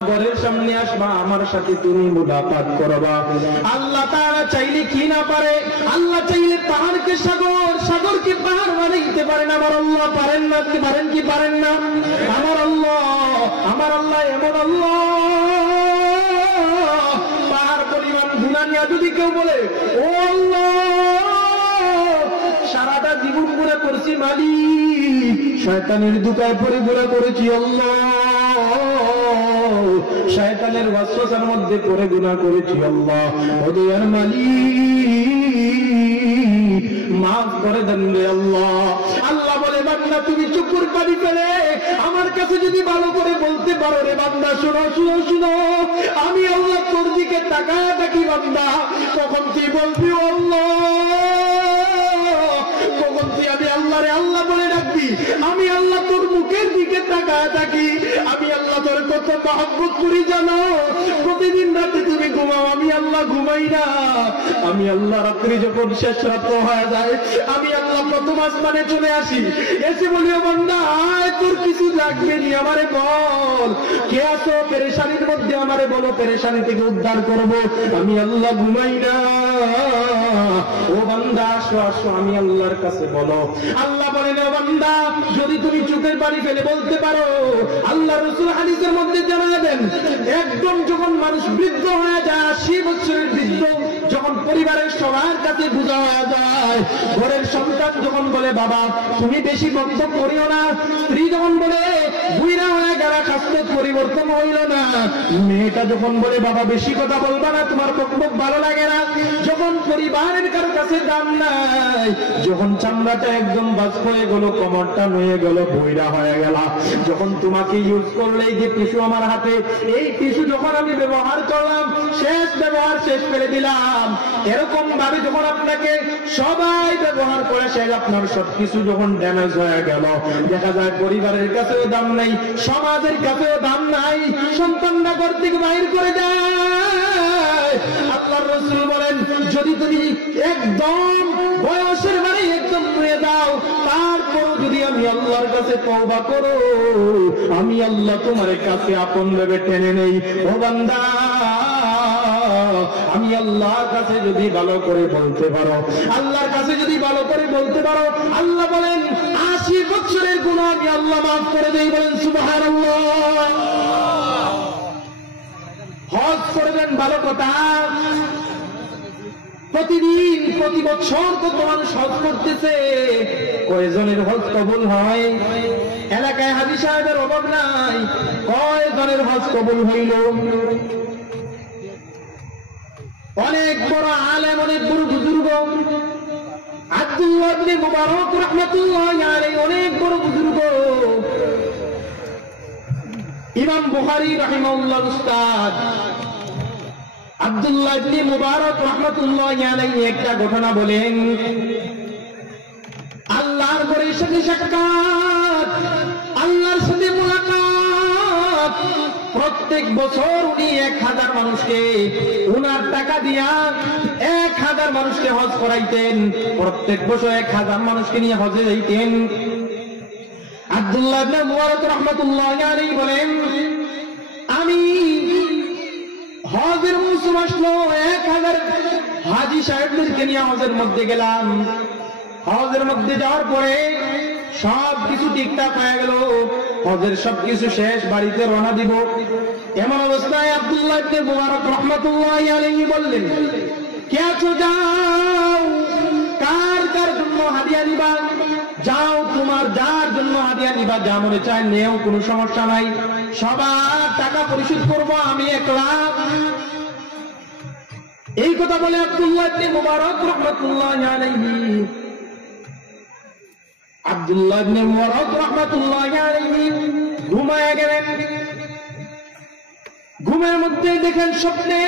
ঘরের সামনে আসবা, আমার সাথে তুমি মুলাকাত করবা। আল্লাহ তাআলা চাইলে কি না পারে? আল্লাহ চাইলে পাহাড়কে সাগর, সাগরকে পাহাড় বানাইতে পারেন। আমার আল্লাহ পারেন না? পারেন কি পারেন না? আমার আল্লাহ এমন আল্লাহ, পাহাড় পরিমাণ গুনাহ নিয়ে যদি কেউ বলে ও আল্লাহ সারাটা জীবন গুনাহ করছি মালিক, শয়তানের দুকায় পড়ে গুনাহ করেছি আল্লাহ, শয়তানের ওয়াসওয়াসার মধ্যে পড়ে গুনাহ করেছি আল্লাহ, ও দয়ার মালিক মাফ করে দেন রে আল্লাহ। আল্লাহ বলে বান্দা তুমি চুকুর পানি ফেলে আমার কাছে যদি ভালো করে বলতে পারো রে বান্দা, শুনো শুনো শুনো, আমি আল্লাহ তোর দিকে তাকাতাকি বান্দা, কখন তুই বলবি ও আল্লাহ, কখন তুই আমি আল্লাহ রে আল্লাহ বলে ডাকবি, আমি আল্লাহ তোর মুখের দিকে তাকাতাকি, আমি আল্লাহ তোর কত মহব্বত করি জানো। প্রতিদিন রাতে তুমি ঘুমাও, আমি আল্লাহ ঘুমাই না। আমি আল্লাহ রাত্রি যখন শেষ রাত্র হয়ে যায়, আমি আল্লাহ প্রথম আসমানে চলে আসি, এসে বলি ও বান্দা আয় তোর কিছু লাগবে নি, আমারে বল কে আছো পেরেশানির মধ্যে, আমারে বলো পেরেশানি থেকে উদ্ধার করব। আমি আল্লাহ ঘুমাই না, ও বান্দা আসো আসো আমি আল্লাহর কাছে বলো। আল্লাহ বলেন ও বান্দা যদি তুমি চোখের পানি ফেলে বলতে পারো, আল্লাহ রাসূল হাদিসের মধ্যে জানালেন একদম যখন মানুষ বৃদ্ধ হয়ে যায়, 80 বছরের বৃদ্ধ যখন পরিবারের সবার কাছে বোঝা হয়ে যায়, ঘরের সন্তান যখন বলে বাবা তুমি বেশি বকবক করিও না, স্ত্রী যখন বলে বুইড়া হয়ে গেলা খাসলত পরিবর্তন হইল না, মেয়েটা যখন বলে বাবা বেশি কথা বলবা না, তোমার বকবক ভালো লাগে না, যখন পরিবারের কারো কাছে দাম নাই, যখন চামড়াটা একদম বাজ হয়ে গেল, কোমরটা নুয়ে গেল, বুইড়া হয়ে গেল, যখন তোমাকে ইউজ করলে এই যে টিস্যু আমার হাতে, এই টিস্যু যখন আমি ব্যবহার করলাম শেষ ব্যবহার শেষ করে দিলাম, এরকম ভাবে যখন আপনাকে সবাই ব্যবহার করে শেষ, আপনার সবকিছু যখন ড্যামেজ হয়ে গেল, দেখা যায় পরিবারের কাছেও দাম নাই, সমাজের কাছেও দাম নাই, সন্তানরা ঘর থেকে বাহির করে যায়। আল্লাহর রাসূল বলেন যদি তুমি একদম বয়সের বাড়ি একদম নুয়ে দাও, তারপর যদি আমি আল্লাহর কাছে তওবা করো, আমি আল্লাহ তোমার কাছে আপন ভেবে টেনে নেই। ও বান্দা আমি আল্লাহর কাছে যদি ভালো করে বলতে পারো, আল্লাহর কাছে যদি ভালো করে বলতে পারো, আল্লাহ বলেন 80 বছরের গুনাহ আমি আল্লাহ মাফ করে দেই। বলেন সুবহানাল্লাহ। হজ করবেন ভালো কথা, প্রতিদিন প্রতি বছর কত মানুষ হজ করতেছে, কয়জনের হজ কবুল হয়? এলাকায় হাজী সাহেবের অভাব নাই, কয়জনের হজ কবুল হইল? অনেক বড় আলেম, অনেক বড় বুজুর্গ, আব্দুল্লাহ ইবনে মুবারক রাহমাতুল্লাহি আলাইহি অনেক বড় বুজুর্গ, ইমাম বুখারী রাহিমাহুল্লাহ উস্তাদ আব্দুল্লাহ ইবনে মুবারক রাহমাতুল্লাহি আলাইহি একটা ঘটনা বলেন। আল্লাহর ঘরের সাথে সাক্ষাৎ, আল্লাহর সাথে মুলাকাত, প্রত্যেক বছর উনি 1000 মানুষকে উনার টাকা দিয়া 1000 মানুষকে হজ করাইতেন, প্রত্যেক বছর 1000 মানুষকে নিয়ে হজে যাইতেন। আব্দুল্লাহ ইবনে মুবারক রাহমাতুল্লাহি আলাইহি বলেন আমি হজের মৌসুম আসলো, 1000 হাজী সাহেবদেরকে নিয়ে হজের মধ্যে গেলাম। হজের মধ্যে যাওয়ার পরে সব কিছু ঠিকঠাক হয়ে গেল, হজের সবকিছু শেষ, বাড়িতে রওনা দিব। এমন অবস্থায় আব্দুল্লাহ ইবনে মুবারক রাহমাতুল্লাহি আলাইহি বললেন কে আছো যাও, কার কার জন্য হাদিয়া নিবা, যাও তোমার যার জন্য হাদিয়া নিবা, যা মনে চায় নেও, কোনো সমস্যা নাই, সবার টাকা পরিশোধ করব আমি একলা। এই কথা বলে আব্দুল্লাহ ইবনে মুবারক রাহমাতুল্লাহি আলাইহি আব্দুল্লাহ ইবনে মুবারক রাহমাতুল্লাহি আলাইহি ঘুমায় গেলেন। ঘুমের মধ্যে দেখেন স্বপ্নে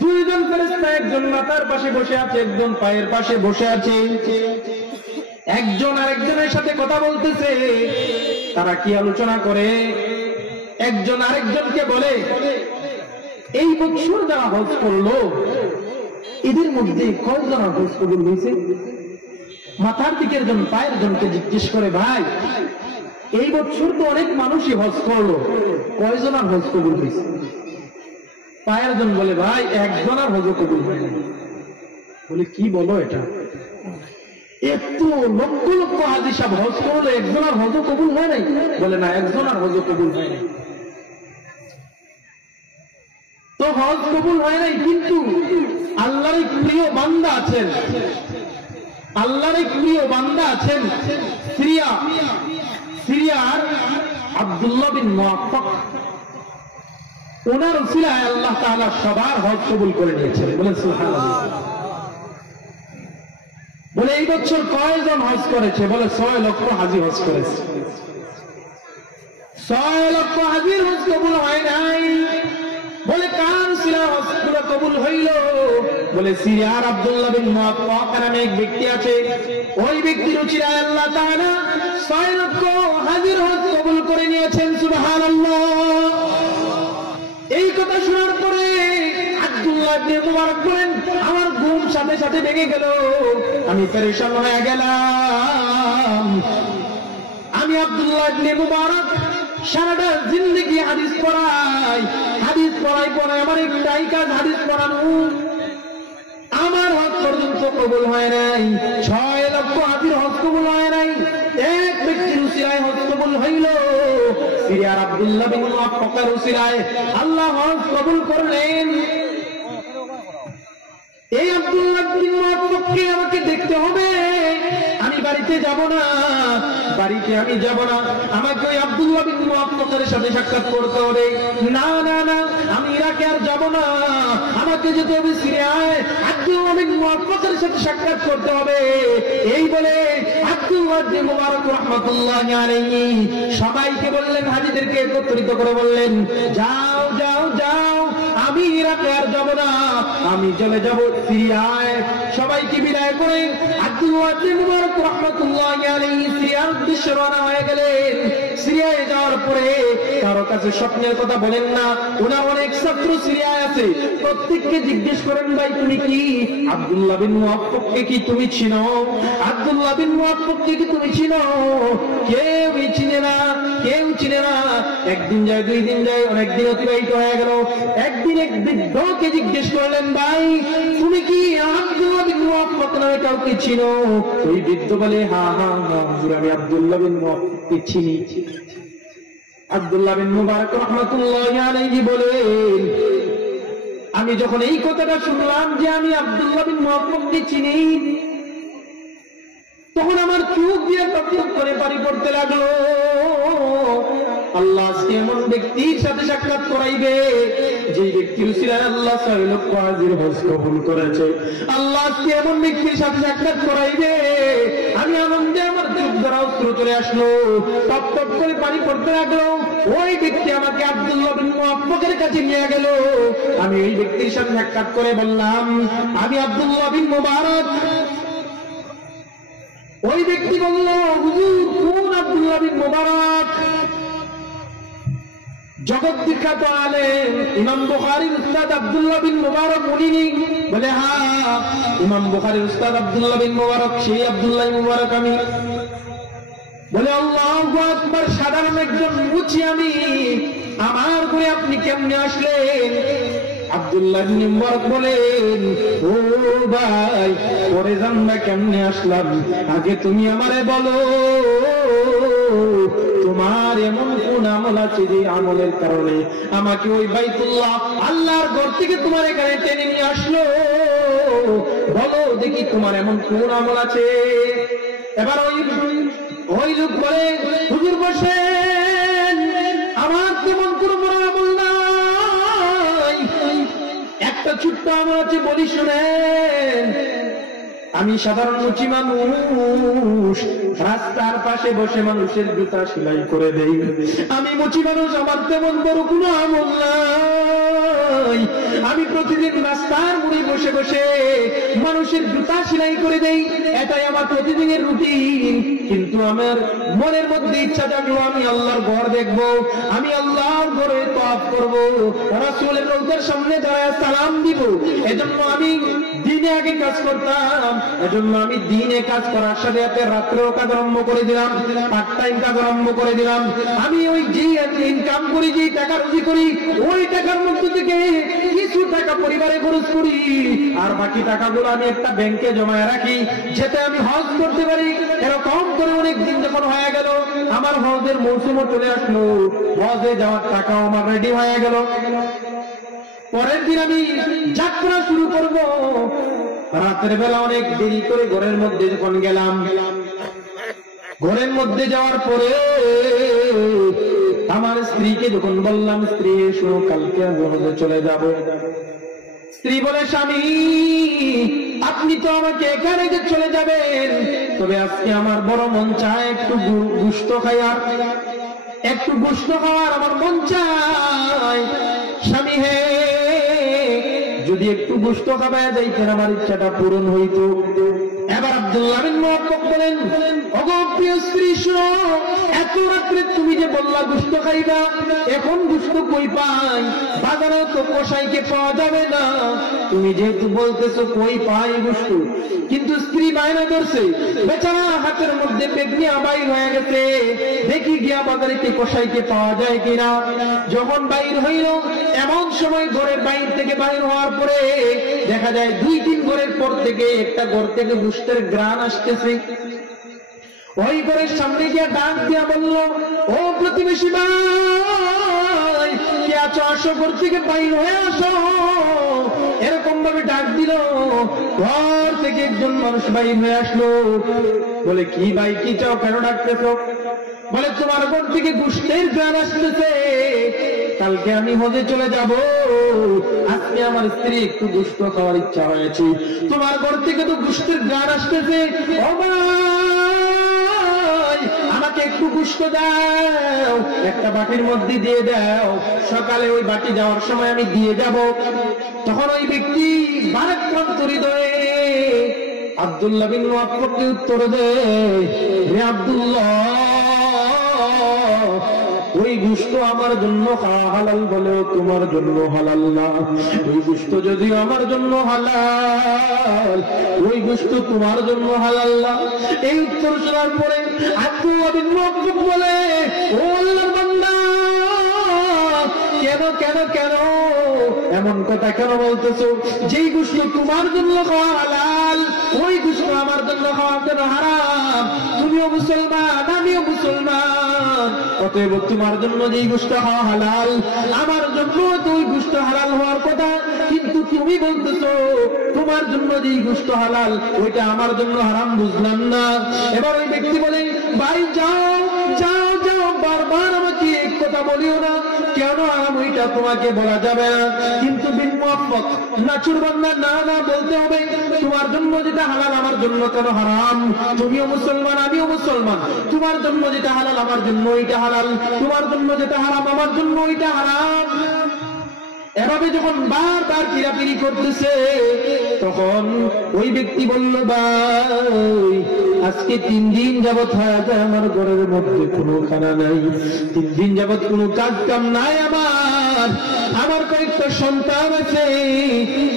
দুইজন ফেরেশতা, একজন মাথার পাশে বসে আছে, একজন পায়ের পাশে বসে আছে, একজন আরেকজনের সাথে কথা বলতেছে। তারা কি আলোচনা করে? একজন আরেকজনকে বলে এই বছর যারা হজ করলো এদের মধ্যে কয়জন হজ কবুল হয়েছে? মাথার দিকের জন পায়ের জনকে জিজ্ঞেস করে ভাই এই বছর তো অনেক মানুষই হজ করলো, কয়জন আর হজ কবুল হয়েছে? পায়েরজন বলে ভাই একজন আর হজ কবুল হয় না। বলে কি বলো এটা? এত লক্ষ লক্ষ হাজি সাহেব হজ করলো, একজন আর হজ কবুল হয় নাই? বলে না, একজন আর হজ কবুল হয় নাই। তো হজ কবুল হয় নাই, কিন্তু আল্লাহর প্রিয় বান্দা আছেন, আল্লাহর প্রিয় বান্দা আছেন সিরিয়ার আব্দুল্লাহ বিন মুআফফাক, ওনার উসিলায় আল্লাহ তাআলা সবার হজ কবুল করে নিয়েছেন। বলেন সুবহানাল্লাহ। বলে এই বছর কয়জন হজ করেছে? বলে 6 লক্ষ হাজি হজ করেছে। 6 লক্ষ হাজির হজ কবুল হয় নাই। বলে কার উসিলায় হজ কবুল হইল? বলে সিরিয়ার আব্দুল্লাহ বিন মুআফফাক নামে এক ব্যক্তি আছে, ওই ব্যক্তির উসিলায় আল্লাহ তাআলা 6 লক্ষ হাজির হজ কবুল করে নিয়েছেন। সুবহানাল্লাহ। এই কথা শোনার পরে আব্দুল্লাহ ইবনে মুবারক বলেন, আমার ঘুম সাথে সাথে ভেঙে গেল, আমি পেরেশান হয়ে গেলাম। আমি আব্দুল্লাহ ইবনে মুবারক সারাটা জিন্দেগি হাদিস পড়াই আমার একটাই কাজ হাদিস পড়ানো। আমার হজ পর্যন্ত কবুল হয় নাই, 6 লক্ষ হাজির হজ কবুল হয় নাই। এক ব্যক্তির উসিলায় হজ কবুল হইল, সিরিয়ার আব্দুল্লাহ বিন মুআফফাকের উসিলায় আল্লাহ হজ কবুল করলেন। এই আব্দুল্লাহ বিন মুআফফাককে আমাকে দেখতে হবে, আমি বাড়িতে যাব না, বাড়িতে আমি যাব না, আমাকে ওই আব্দুল্লাহ বিন মুআফফাকের সাথে সাক্ষাৎ করতে হবে। না না না, আমি ইরাকে আর যাব না, আমাকে যেতে হবে সিরিয়ায়, আব্দুল্লাহ বিন মুআফফাকের সাথে সাক্ষাৎ করতে হবে। এই বলে আব্দুল্লাহ বিন মুবারক রাহমাতুল্লাহি আলাইহি সবাইকে বললেন, হাজিদেরকে একত্রিত করে বললেন, যাও যাও যাও, আমি ইরাকে আর যাব না, আমি চলে যাব সিরিয়ায়। সবাইকে বিদায় করে আব্দুল্লাহ বিন মুবারক রাহমাতুল্লাহি আলাইহি সিরিয়ার উদ্দেশ্যে রওনা হয়ে গেলেন। সিরিয়ায় যাওয়ার পরে কারো কাছে স্বপ্নের কথা বলেন না, ওনার অনেক ছাত্র সিরিয়ায় আছে, প্রত্যেককে জিজ্ঞেস করেন, ভাই তুমি কি আব্দুল্লাহ বিন মুআফফাককে কি তুমি চিনো? আব্দুল্লাহ বিন মুআফফাককে কি তুমি চিনো? কেউই চিনে না, কেউ চিনে না। একদিন যায়, 2 দিন যায়, অনেক দিন অতিবাহিত হয়ে গেল। একদিন এক বৃদ্ধকে জিজ্ঞেস করলেন, ভাই তুমি কি আব্দুল্লাহ বিন মুআফফাক নামে কাউকে চিনো? ওই বৃদ্ধ বলে, হ্যাঁ হ্যাঁ হ্যাঁ হুজুর, আমি আব্দুল্লাহ বিন মুআফফাককে চিনি। আব্দুল্লাহ বিন মুবারক রাহমাতুল্লাহি আলাইহি বলেন, আমি যখন এই কথাটা শুনলাম যে আমি আব্দুল্লাহ বিন মুআফফাককে চিনি, তখন আমার চোখ দিয়ে টকটক করে পানি পড়তে লাগলো। আল্লাহ আজকে এমন ব্যক্তির সাথে সাক্ষাৎ করাইবে যে ব্যক্তির উসিলায় আল্লাহ 6 লক্ষ হাজির হজ কবুল করেছে। আল্লাহ আজকে এমন ব্যক্তির সাথে সাক্ষাৎ করাইবে, আমি আনন্দে আমার চোখ দ্বারা অশ্রু চলে আসলো, টপ টপ করে পানি পড়তে লাগলো। ওই ব্যক্তি আমাকে আব্দুল্লাহ বিন মুআফফাকের কাছে নিয়ে গেল। আমি ওই ব্যক্তির সাথে সাক্ষাৎ করে বললাম, আমি আব্দুল্লাহ বিন মুবারক। ওই ব্যক্তি বলল, হুজুর কোন আব্দুল্লাহ বিন মুবারক? জগৎ বিখ্যাত আলেম ইমাম বুখারীর উস্তাদ আব্দুল্লাহ বিন মুবারক উনি? বলে হ্যাঁ, ইমাম বুখারীর উস্তাদ আব্দুল্লাহ বিন মুবারক, সেই আব্দুল্লাহ বিন মুবারক আমি। বলে আল্লাহু আকবার, সাধারণ একজন মুচি আমি, আমার ঘরে আপনি কেমনে আসলেন? আব্দুল্লাহ বিন মুবারক বলেন, ও ভাই, পরে জানবা কেমনে আসলাম, আগে তুমি আমারে বলো, তোমার এমন কোন আমল আছে যে আমলের কারণে আমাকে ওই বাইতুল্লাহ আল্লাহর ঘর থেকে তোমার এখানে টেনে নিয়ে আসলো? বলো দেখি তোমার এমন কোন আমল আছে। এবার ওই লোক বলে, হুজুর বসেন, আমার তেমন কোন বড় আমল নাই, একটা ছোট্ট আমল আছে, বলি শুনেন। আমি সাধারণ মুচি মানুষ, রাস্তার পাশে বসে মানুষের জুতা সেলাই করে দেই। আমি মুচি মানুষ, আমার তেমন বড় কোনো আমল নাই। নাই। আমি প্রতিদিন রাস্তার মোড়ে বসে বসে মানুষের জুতা সেলাই করে দেই, এটাই আমার প্রতিদিনের রুটিন। কিন্তু আমার মনের মধ্যে ইচ্ছা থাকলো আমি আল্লাহর ঘর দেখবো, আমি আল্লাহর ঘরে তওয়াফ করব, রাসূলের রওজার সামনে দাঁড়ায় সালাম দিব। এজন্য আমি দিনে আগে কাজ করতাম, এজন্য আমি দিনে কাজ করার সাথে সাথে রাত্রেও কাজ আরম্ভ করে দিলাম, পার্ট টাইম কাজ আরম্ভ করে দিলাম। আমি ওই যে ইনকাম করি, যে টাকা রুজি করি, ওই টাকার মধ্যে থেকে কিছু টাকা পরিবারে খরচ করি, আর বাকি টাকাগুলো আমি একটা ব্যাংকে জমায় রাখি, যাতে আমি হজ করতে পারি। এরকম করে অনেক দিন যখন হয়ে গেল, আমার হজের মৌসুমও চলে আসলো, হজে যাওয়ার টাকাও আমার রেডি হয়ে গেল। পরের দিন আমি যাত্রা শুরু করব। রাতের বেলা অনেক দেরি করে ঘরের মধ্যে যখন গেলাম, ঘরের মধ্যে যাওয়ার পরে আমার স্ত্রীকে যখন বললাম, স্ত্রী শোনো, কালকে আমি হজে চলে যাব। স্ত্রী বলে, স্বামী আপনি তো আমাকে এখানে যে চলে যাবেন, তবে আজকে আমার বড় মন চায় একটু গোশত খাওয়ার, একটু গোশত খাওয়ার আমার মন চায়। স্বামী হে, যদি একটু গোশত খাওয়া যাইতেন আমার ইচ্ছাটা পূরণ হইত। এবার আব্দুল্লাহ বিন মুআফফাক বলেন, ওগো প্রিয় স্ত্রী শোনো, এত রাত্রে তুমি যে বললা গোশত খাইবা, এখন গোশত কই পাই? বাজারেও তো কসাইকে পাওয়া যাবে না, তুমি যেহেতু বলতেছো কই পাই গোশত। কিন্তু স্ত্রী বায়না করছে, বেচারা হাতের মধ্যে পেগনি আবাই হয়ে গেছে, দেখি গিয়া বাজারে কি কসাইকে পাওয়া যায় কিনা। যখন বাইর হইল, এমন সময় ঘরের বাইর থেকে বাইর হওয়ার পরে দেখা যায় 2-3 ঘরের পর থেকে একটা ঘর থেকে গোশতের ঘ্রাণ আসতেছে। ওই ঘরের সামনে গিয়া ডাক দিয়া বলল, ও প্রতিবেশী ভাই, কে আছো, আসো, ঘর থেকে বাইর হয়ে আসো। এরকম ভাবে ডাক দিল, ঘর থেকে একজন মানুষ বাইর হয়ে আসলো। বলে, কি ভাই, কি চাও, কেন ডাকতেছো? বলে, তোমার ঘর থেকে গোশতের ঘ্রাণ আসতেছে, কালকে আমি হজে চলে যাব, আজকে আমার স্ত্রী একটু গোশত খাওয়ার ইচ্ছা হয়েছে, তোমার ঘর থেকে তো গোশতের ঘ্রাণ আসতেছে, ও ভাই আমাকে একটু গোশত দাও, একটা বাটির মধ্যে দিয়ে দাও, সকালে ওই বাটি যাওয়ার সময় আমি দিয়ে যাব। তখন ওই ব্যক্তি ভারাক্রান্ত হৃদয়ে আব্দুল্লাহ বিন মুআফফাককে উত্তর দেয়, হে আব্দুল্লাহ, ওই গোশত আমার জন্য হালাল বলেও তোমার জন্য হালাল না। ওই গোশত যদিও আমার জন্য হালাল, ওই গোশত তোমার জন্য হালাল না। এই উত্তর শোনার পরে আব্দুল্লাহ বিন মুআফফাক বলে, ও আল্লাহর বান্দা, কেন কেন কেন এমন কথা কেন বলতেছো? যেই গোশত তোমার জন্য খাওয়া হালাল, ওই গোশত আমার জন্য খাওয়া কেন হারাম? তুমিও মুসলমান, আমিও মুসলমান, অতএব তোমার জন্য যেই গোশত খাওয়া হালাল, আমার জন্য তো ওই গোশত হালাল হওয়ার কথা, কিন্তু তুমি বলতেছো তোমার জন্য যেই গোশত হালাল, ওইটা আমার জন্য হারাম, বুঝলাম না। এবার ওই ব্যক্তি বলে, ভাই যাও যাও যাও, বারবার আমাকে এক কথা বলিও না, কেন হারাম ওইটা তোমাকে বলা যাবে না। কিন্তু বিন মুআফফাক নাচুর বান্দা, না না বলতে হবে, তোমার জন্য যেটা হালাল আমার জন্য কেন হারাম? তুমিও মুসলমান, আমিও মুসলমান, তোমার জন্য যেটা হালাল আমার জন্য ওইটা হালাল, তোমার জন্য যেটা হারাম আমার জন্য ওইটা হারাম। এভাবে যখন বারবার পিরাপিরি করতেছে, তখন ওই ব্যক্তি বলল, ভাই আজকে 3 দিন যাবৎ হায়াতে আমার ঘরের মধ্যে কোনো খানা নাই, 3 দিন যাবৎ কোনো কাজ কাম নাই, আমার কয়েকটা সন্তান আছে,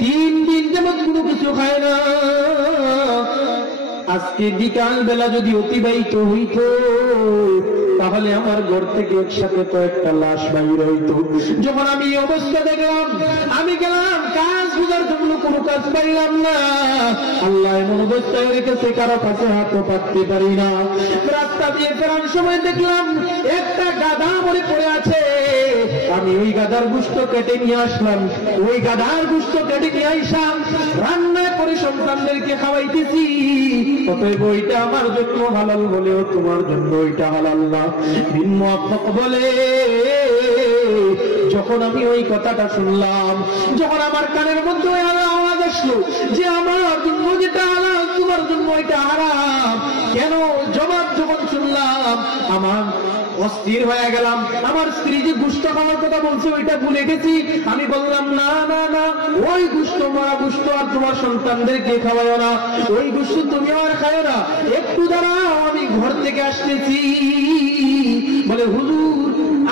3 দিন যাবৎ কোনো কিছু খায় না। আজকে বিকাল বেলা যদি অতিবাহিত হইত, তাহলে আমার ঘর থেকে একসাথে কয়েকটা লাশ বাইর হইত। যখন আমি এই অবস্থা দেখলাম, আমি গেলাম কাজ বুঝার জন্য, কোনো কাজ পাইলাম না। আল্লাহ এমন অবস্থায় রেখেছে, কারো কাছে হাতও পাততে পারি না। রাস্তা দিয়ে ফেরার সময় দেখলাম একটা গাধা মরে পড়ে আছে, আমি ওই গাধার গোশত কেটে নিয়ে আসলাম, ওই গাধার গোশত কেটে নিয়ে আইসাম, রান্না করে সন্তানদেরকে খাওয়াইতেছি। অতএব ওইটা আমার জন্য হালাল বলেও তোমার জন্য ওইটা হালাল না। বিন মুআফফাক বলে, যখন আমি ওই কথাটা শুনলাম, যখন আমার কানের মধ্যে ওই আওয়াজ আসলো যে আমার জন্য যেটা হালাল তোমার জন্য ওইটা হারাম, কেন জবাব যখন শুনলাম, আমার অস্থির হয়ে গেলাম। আমার স্ত্রী যে গোশত খাওয়ার কথা বলছে ওইটা ভুলে গেছি। আমি বললাম না না না, ওই গোশত মরা গোশত আর তোমার সন্তানদেরকে খাওয়াও না, ওই গোশত তুমি আর খাও না, একটু দাঁড়াও আমি ঘর থেকে আসতেছি। বলে হুজুর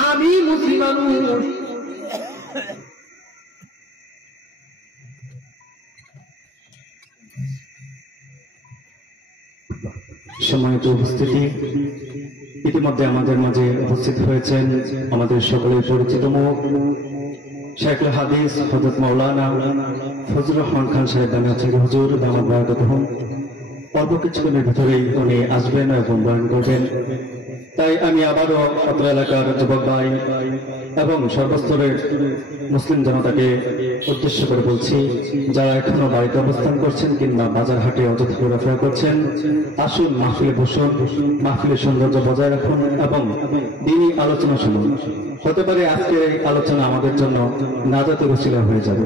আমি মুসলিম মানুষ। সম্মানিত উপস্থিতি, ইতিমধ্যে আমাদের মাঝে উপস্থিত হয়েছেন আমাদের সকলের পরিচিত মুখ শাইখুল হাদিস হযরত মাওলানা ফজলুর রহমান খান সাহেব দামাত হুজুর দামাত বারাকাতুহুম। অল্প কিছুক্ষণের ভিতরেই উনি আসবেন এবং বয়ান করবেন। তাই আমি আবারও অত্র এলাকার যুবক ভাই এবং সর্বস্তরের মুসলিম জনতাকে উদ্দেশ্য করে বলছি, যারা এখনো বাড়িতে অবস্থান করছেন কিংবা বাজার হাটে অযথা ঘোরাফেরা করছেন, আসুন মাহফিলে বসুন, মাহফিলের সৌন্দর্য বজায় রাখুন এবং দিনই আলোচনা শুনুন। হতে পারে আজকের এই আলোচনা আমাদের জন্য নাজাতের ওসিলা হয়ে যাবে।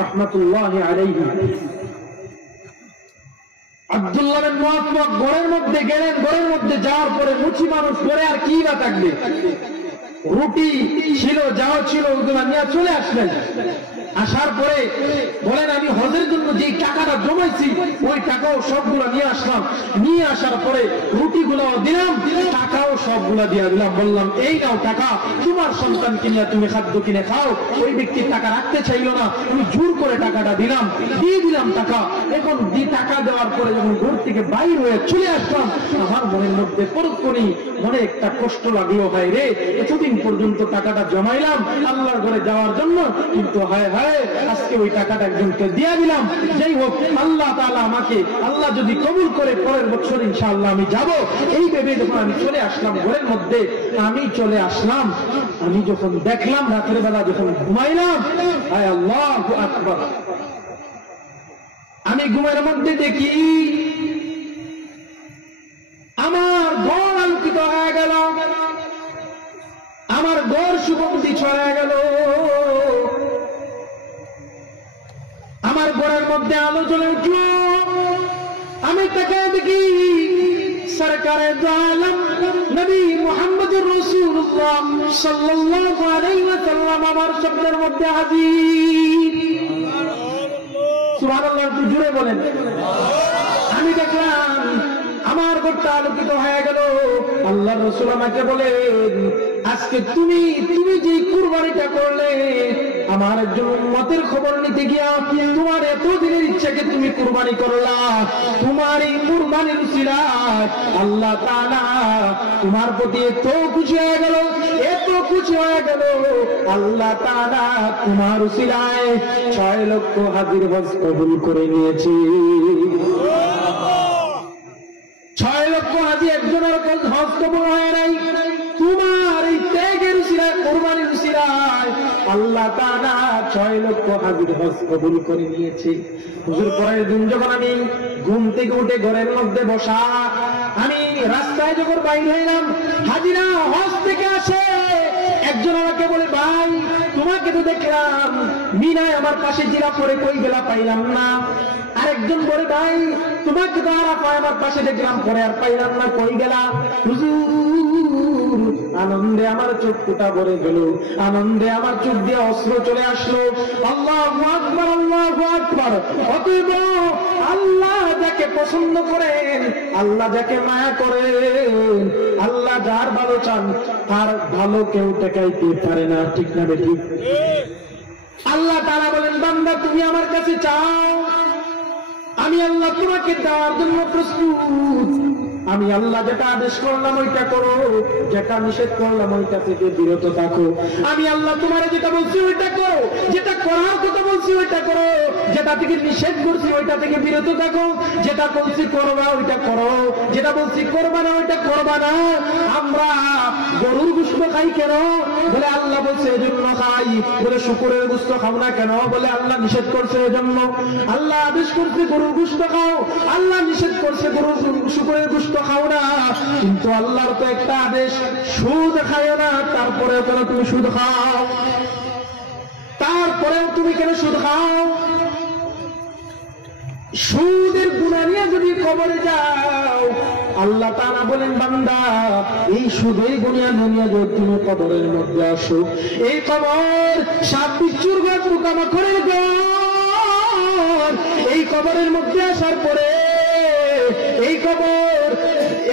রহমতুল্লাহি আলাইহি আব্দুল্লাহ বিন মুআফফাক ঘরের মধ্যে গেলেন। ঘরের মধ্যে যাওয়ার পরে মুঠি মানুষ পরে আর কি বা থাকবে, রুটি ছিল যাও ছিল ওগুলো নিয়ে চলে আসলেন। আসার পরে বলেন আমি হজের জন্য যে টাকাটা জমাইছি ওই টাকাও সবগুলো নিয়ে আসলাম। নিয়ে আসার পরে রুটিগুলো দিলাম, টাকাও সবগুলো দিয়ে দিলাম। বললাম এই নাও টাকা, তোমার সন্তান কিনে তুমি খাদ্য কিনে খাও। ওই ব্যক্তির টাকা রাখতে চাইলো না, আমি জোর করে টাকাটা দিলাম, দিয়ে দিলাম টাকা। এখন টাকা দেওয়ার পরে যখন ঘর থেকে বাইর হয়ে চলে আসলাম, আমার মনের মধ্যে পরক্ষণই মনে একটা কষ্ট লাগলো, হায় রে এতদিন পর্যন্ত টাকাটা জমাইলাম আল্লাহর ঘরে যাওয়ার জন্য, কিন্তু হায় হায় আজকে ওই টাকাটা একজনকে দিয়ে দিলাম। যাই হোক আল্লাহ তাআলা আমাকে, আল্লাহ যদি কবুল করে পরের বছর ইনশাআল্লাহ আমি যাব। এই ভেবে যখন আমি চলে আসলাম ঘরের মধ্যে, আমি চলে আসলাম, আমি যখন দেখলাম রাতের বেলা যখন ঘুমাইলাম, হায় আল্লাহু আকবার, আমি ঘুমের মধ্যে দেখি আমার ঘর আলোকিত হয়ে গেল, আমার ঘর সুগন্ধি ছড়ায় গেল, আমার ঘরের মধ্যে আলো জ্বলে উঠল। আমি তাকে দেখি সরকারে দো আলম নবী মুহাম্মদুর রাসূলুল্লাহ সাল্লাল্লাহু আলাইহি ওয়াসাল্লাম আমার শব্দের মধ্যে হাজির। সুবহানাল্লাহ, একটু জোরে বলেন। আমি দেখলাম আমার ঘরটা আলোকিত হয়ে গেল। আল্লাহর রাসূল আমাকে বলেন আজকে তুমি যে কুরবানিটা করলে, আমার একজন উম্মতের খবর নিতে গিয়া তোমার এতদিনের ইচ্ছাকে তুমি কুরবানি করলা। তোমার এই কুরবানির উসিলায় আল্লাহ তাআলা তোমার প্রতি এত খুশি হয়ে গেল, এত খুশি হয়ে গেল, আল্লাহ তাআলা তোমার উসিলায় 6 লক্ষ হাজির হজ কবুল করে নিয়েছে। 6 লক্ষ হাজি একজনের হজ কবুল হয় নাই, তোমার এই ত্যাগের উসিলায়, কুরবানির উসিলায় আল্লাহ তাআলা 6 লক্ষ হাজির হজ কবুল করে নিয়েছে। হুজুর পরের দিন যখন আমি ঘুম থেকে উঠে ঘরের মধ্যে বসা, আমি রাস্তায় যখন বাইর হইলাম, হাজিরা হজ থেকে আসে। একজন আমাকে বলে ভাই তোমাকে তো দেখলাম মিনায় আমার পাশে জিরা পরে কই গেলা পাইলাম না। আরেকজন বলে ভাই তোমাকে তো আরাফায় আমার পাশে দেখলাম, পরে আর পাইলাম না, কই গেলা? হুজুর আনন্দে আমার চোখটা ভরে গেল, আনন্দে আমার চোখ দিয়ে অশ্রু চলে আসলো। আল্লাহু আকবার, আল্লাহু আকবার। অতএব আল্লাহ যাকে পছন্দ করেন, আল্লাহ যাকে মায়া করেন, আল্লাহ যার ভালো চান তার ভালো কেউ টেকাইতে পারে না, ঠিক না বেটি? আল্লাহ তাআলা বলেন বান্দা তুমি আমার কাছে চাও, আমি আল্লাহ তোমাকে দেওয়ার জন্য প্রস্তুত। আমি আল্লাহ যেটা আদেশ করলাম ওইটা করো, যেটা নিষেধ করলাম ওইটা থেকে বিরত থাকো। আমি আল্লাহ তোমার যেটা বলছি ওইটা করো, যেটা করার কথা বলছি ওইটা করো, যেটা থেকে নিষেধ করছি ওইটা থেকে বিরত থাকো। যেটা বলছি করবা ওইটা করো, যেটা বলছি করবা না ওইটা করবা না। আমরা গরুর গোশত খাই কেন? বলে আল্লাহ বলছে এজন্য খাই। বলে শুকরের গোশত খাও না কেন? বলে আল্লাহ নিষেধ করছে এজন্য। আল্লাহ আদেশ করছে গরুর গোশত খাও, আল্লাহ নিষেধ করছে শুকরের গোশত খাও না। কিন্তু আল্লাহর তো একটা আদেশ, সুদ খাও না, তারপরেও কেন তুমি সুদ খাও? তারপরেও তুমি কেন সুদ খাও? সুদের গুনাহ নিয়ে যদি কবরে যাও, আল্লাহ তাআলা বলেন বান্দা এই সুদের গুনাহ নিয়ে যদি তুমি কবরের মধ্যে আসো, এই কবর সাপ বিচ্ছুর ঘর, পোকামাকড়ের ঘর, এই কবরের মধ্যে আসার পরে এই কবর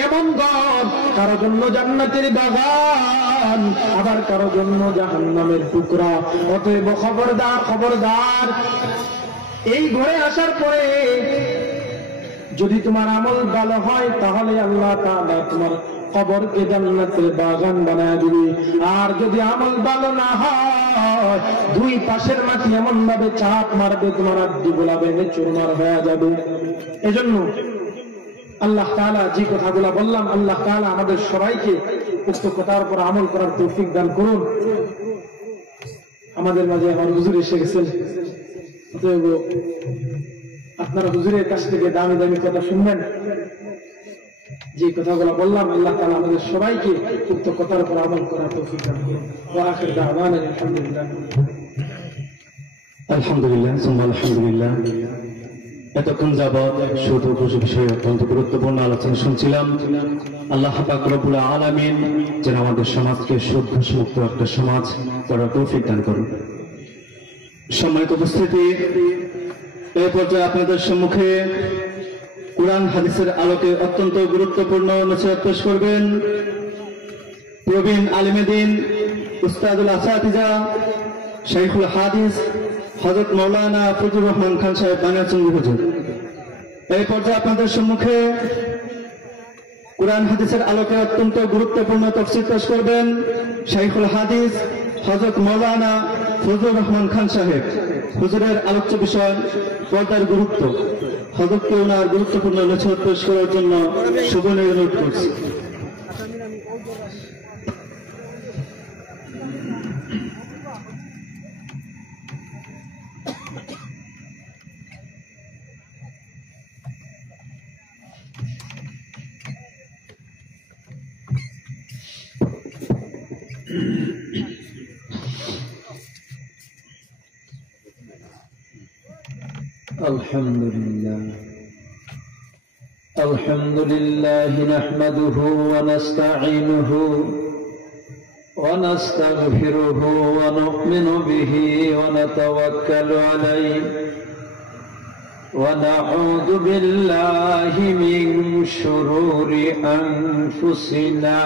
এমন ঘর, কারো জন্য জান্নাতের বাগান, আবার কারো জন্য জাহান্নামের টুকরা। অতএব খবরদার খবরদার, এই ঘরে আসার পরে যদি তোমার আমল ভালো হয় তাহলে আল্লাহ তাআলা তোমার কবরকে জান্নাতের বাগান বানায় দিবে। আর যদি আমল ভালো না হয়, দুই পাশের মাটি এমন ভাবে চাপ মারবে তোমার আড্ডি গোলা ভেঙে চুরমার হয়ে যাবে। এজন্য আল্লাহ তাআলা যে কথাগুলো বললাম, আল্লাহ তাআলা আমাদের সবাইকে উক্ত কথার উপর আমল করার তৌফিক দান করুন। আমাদের মাঝে আমার হুজুর এসে গেছেন, অতএব আপনারা হুজুরের কাছ থেকে দামি দামি কথা শুনবেন। যে কথাগুলো বললাম আল্লাহ তাআলা আমাদের সবাইকে উক্ত কথার উপর আমল করার তৌফিক দান করুন। ওয়া আখির দাওয়ানা আলহামদুলিল্লাহ। আলহামদুলিল্লাহ, সুম্মা আলহামদুলিল্লাহ। এতক্ষণ যাবৎ শুধু কিছু বিষয়ে অত্যন্ত গুরুত্বপূর্ণ আলোচনা শুনছিলাম। আল্লাহ পাক রব্বুল আলামিন যেন আমাদের সমাজকে শুদ্ধ মুক্ত একটা সমাজ করার তৌফিক দান করুন। সম্মানিত উপস্থিতি, এই পর্যায়ে আপনাদের সম্মুখে কুরআন হাদিসের আলোকে অত্যন্ত গুরুত্বপূর্ণ নসিহত পেশ করবেন প্রবীণ আলিমে দ্বীন উস্তাদুল আসাতিজা শাইখুল হাদিস হযরত মাওলানা ফজলুর রহমান খান সাহেব বানিয়াচঙ্গী হুজুর। এই পর্যায়ে আপনাদের সম্মুখে কুরআন হাদিসের আলোকে অত্যন্ত গুরুত্বপূর্ণ তাফসীর পেশ করবেন শাইখুল হাদিস হযরত মাওলানা ফজলুর রহমান খান সাহেব। হুজুরের আলোচ্য বিষয় পর্দার গুরুত্ব। হযরতকে ওনার গুরুত্বপূর্ণ নসিহত পেশ করার জন্য শুভেচ্ছা অনুরোধ করছি। الحمد لله نحمده ونستعينه ونستغفره ونؤمن به ونتوكل عليه ونعوذ بالله من شرور أنفسنا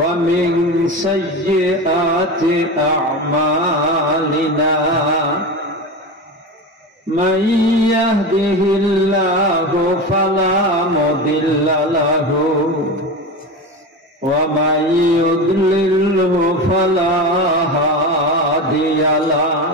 ومن سيئات أعمالنا من يهده الله فلا مضل له ومن يضلله فلا هادي له